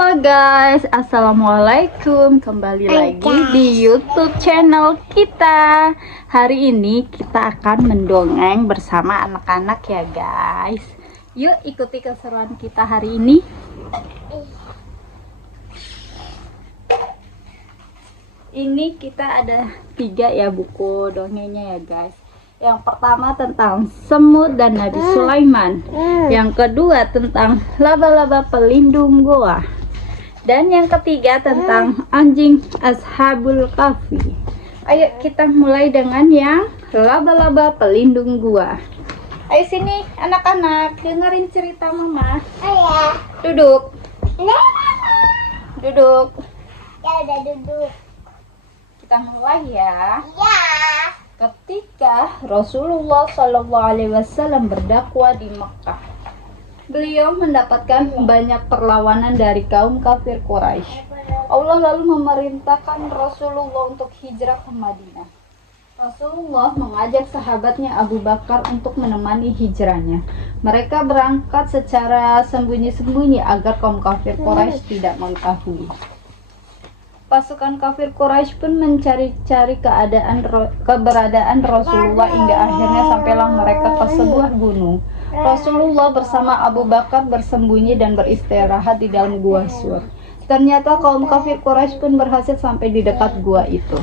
Halo guys, assalamualaikum. Kembali lagi di YouTube channel kita. Hari ini kita akan mendongeng bersama anak-anak ya guys. Yuk ikuti keseruan kita hari ini. Ini kita ada 3 ya buku dongengnya ya guys. Yang pertama tentang semut dan Nabi Sulaiman. Yang kedua tentang laba-laba pelindung goa. Dan yang ketiga tentang anjing Ashabul Kahfi. Ayo kita mulai dengan yang laba-laba pelindung gua. Ayo sini anak-anak, dengerin cerita mama. Ayah. Duduk. Duduk. Ya udah duduk. Kita mulai ya. Ya. Ketika Rasulullah SAW berdakwah di Mekah, beliau mendapatkan banyak perlawanan dari kaum kafir Quraisy. Allah lalu memerintahkan Rasulullah untuk hijrah ke Madinah. Rasulullah mengajak sahabatnya Abu Bakar untuk menemani hijrahnya. Mereka berangkat secara sembunyi-sembunyi agar kaum kafir Quraisy tidak mengetahui. Pasukan kafir Quraisy pun mencari-cari keberadaan Rasulullah hingga akhirnya sampailah mereka ke sebuah gunung. Rasulullah bersama Abu Bakar bersembunyi dan beristirahat di dalam gua Sur. Ternyata kaum kafir Quraisy pun berhasil sampai di dekat gua itu.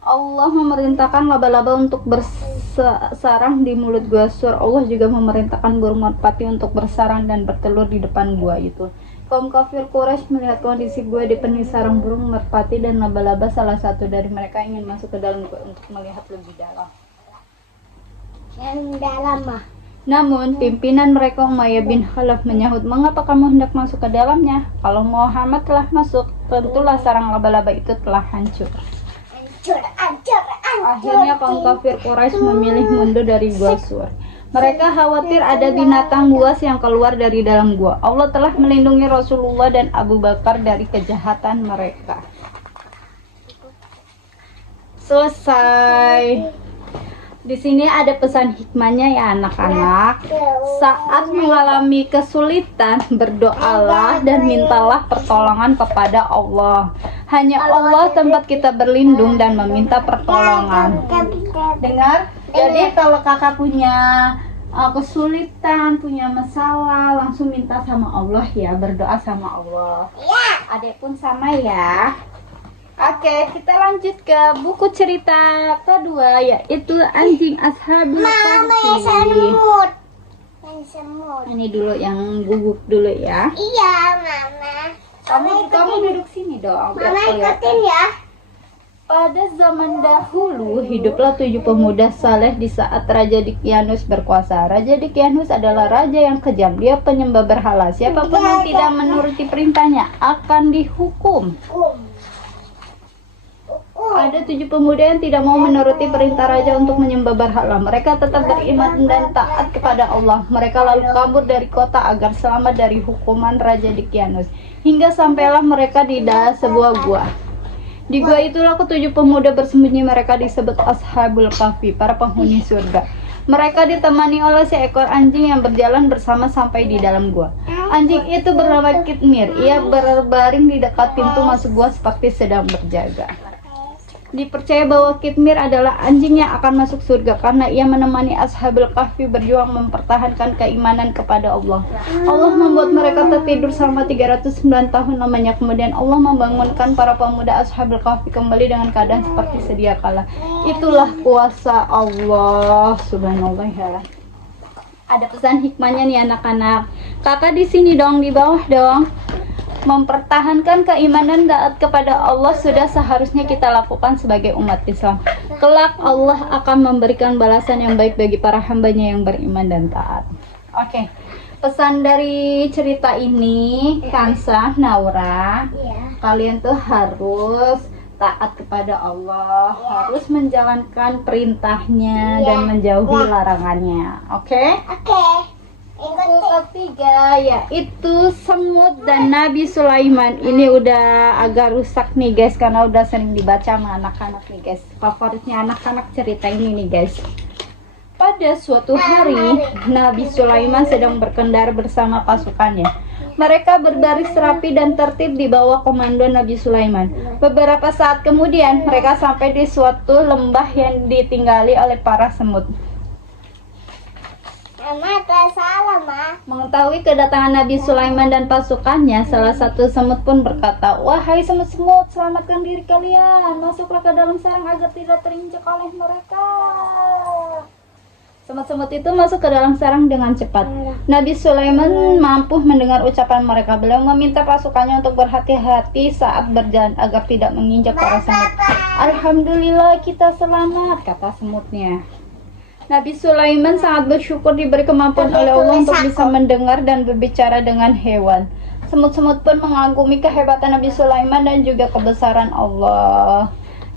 Allah memerintahkan laba-laba untuk bersarang di mulut gua Sur. Allah juga memerintahkan burung merpati untuk bersarang dan bertelur di depan gua itu. Kaum kafir Quraisy melihat kondisi gua dipenuhi sarang burung merpati dan laba-laba. Salah satu dari mereka ingin masuk ke dalam gua untuk melihat lebih dalam. Yang dalam mah. Namun pimpinan mereka Umayyah bin Khalaf menyahut, "Mengapa kamu hendak masuk ke dalamnya? Kalau Muhammad telah masuk, tentulah sarang laba-laba itu telah hancur." Hancur. Akhirnya kaum kafir Quraisy memilih mundur dari gua Sur. Mereka khawatir ada binatang buas yang keluar dari dalam gua. Allah telah melindungi Rasulullah dan Abu Bakar dari kejahatan mereka. Selesai. Di sini ada pesan hikmahnya ya anak-anak. Saat mengalami kesulitan, berdoalah dan mintalah pertolongan kepada Allah. Hanya Allah tempat kita berlindung dan meminta pertolongan. Dengar? Jadi kalau kakak punya kesulitan, punya masalah, langsung minta sama Allah ya, berdoa sama Allah. Adek pun sama ya. Oke, kita lanjut ke buku cerita kedua, yaitu anjing Ashabul Kahfi. Semut. Ini dulu yang guguk dulu ya. Iya, Mama. Kamu duduk sini dong. biar Mama kelihatan. ikutin ya. Pada zaman dahulu, hiduplah 7 pemuda saleh di saat Raja Dqyanus berkuasa. Raja Dqyanus adalah raja yang kejam. Dia penyembah berhala. Siapapun yang tidak menuruti perintahnya akan dihukum. Ada 7 pemuda yang tidak mau menuruti perintah raja untuk menyembah berhala. Mereka tetap beriman dan taat kepada Allah. Mereka lalu kabur dari kota agar selamat dari hukuman Raja Dqyanus. Hingga sampailah mereka di sebuah gua. Di gua itulah ke-7 pemuda bersembunyi. Mereka disebut Ashabul Kahfi, para penghuni surga. Mereka ditemani oleh seekor anjing yang berjalan bersama sampai di dalam gua. Anjing itu bernama Kitmir. Ia berbaring di dekat pintu masuk gua seperti sedang berjaga. Dipercaya bahwa Kitmir adalah anjing yang akan masuk surga karena ia menemani Ashabul Kahfi berjuang mempertahankan keimanan kepada Allah. Allah membuat mereka tertidur selama 309 tahun lamanya. Kemudian Allah membangunkan para pemuda Ashabul Kahfi kembali dengan keadaan seperti sedia kala. Itulah kuasa Allah subhanallah ya. Ada pesan hikmahnya nih anak-anak. Kakak di sini dong, di bawah dong. Mempertahankan keimanan taat kepada Allah sudah seharusnya kita lakukan sebagai umat Islam. Kelak Allah akan memberikan balasan yang baik bagi para hambanya yang beriman dan taat. Oke, pesan dari cerita ini, Kansa, Naura, kalian tuh harus taat kepada Allah, harus menjalankan perintahnya dan menjauhi larangannya. Oke? Buku ketiga yaitu semut dan Nabi Sulaiman. Ini udah agak rusak nih guys karena udah sering dibaca sama anak-anak nih guys. Favoritnya anak-anak cerita ini nih guys. Pada suatu hari, Nabi Sulaiman sedang berkendara bersama pasukannya. Mereka berbaris rapi dan tertib di bawah komando Nabi Sulaiman. Beberapa saat kemudian, mereka sampai di suatu lembah yang ditinggali oleh para semut. Mama, tak salah, Ma. Mengetahui kedatangan Nabi Sulaiman dan pasukannya, salah satu semut pun berkata, "Wahai semut-semut, selamatkan diri kalian. Masuklah ke dalam sarang agar tidak terinjak oleh mereka." Semut-semut itu masuk ke dalam sarang dengan cepat. Nabi Sulaiman mampu mendengar ucapan mereka. Beliau meminta pasukannya untuk berhati-hati saat berjalan agar tidak menginjak para semut. "Alhamdulillah, kita selamat," kata semutnya. Nabi Sulaiman sangat bersyukur diberi kemampuan oleh Allah untuk bisa mendengar dan berbicara dengan hewan. Semut-semut pun mengagumi kehebatan Nabi Sulaiman dan juga kebesaran Allah.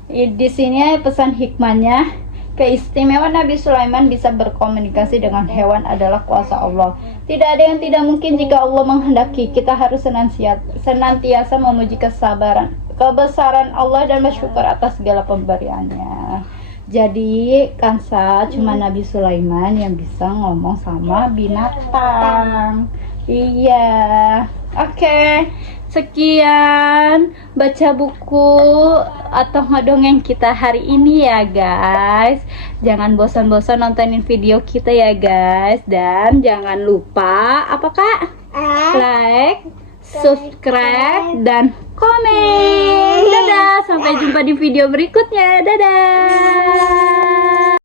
Di sini pesan hikmahnya, keistimewaan Nabi Sulaiman bisa berkomunikasi dengan hewan adalah kuasa Allah. Tidak ada yang tidak mungkin jika Allah menghendaki. Kita harus senantiasa memuji kebesaran Allah dan bersyukur atas segala pemberiannya. Jadi Kansa, cuma Nabi Sulaiman yang bisa ngomong sama binatang. Iya. Oke. Sekian baca buku atau ngedongeng kita hari ini ya guys. Jangan bosan-bosan nontonin video kita ya guys. Dan jangan lupa apa Kak? Like, subscribe, dan komen. Dadah, sampai jumpa di video berikutnya. Dadah.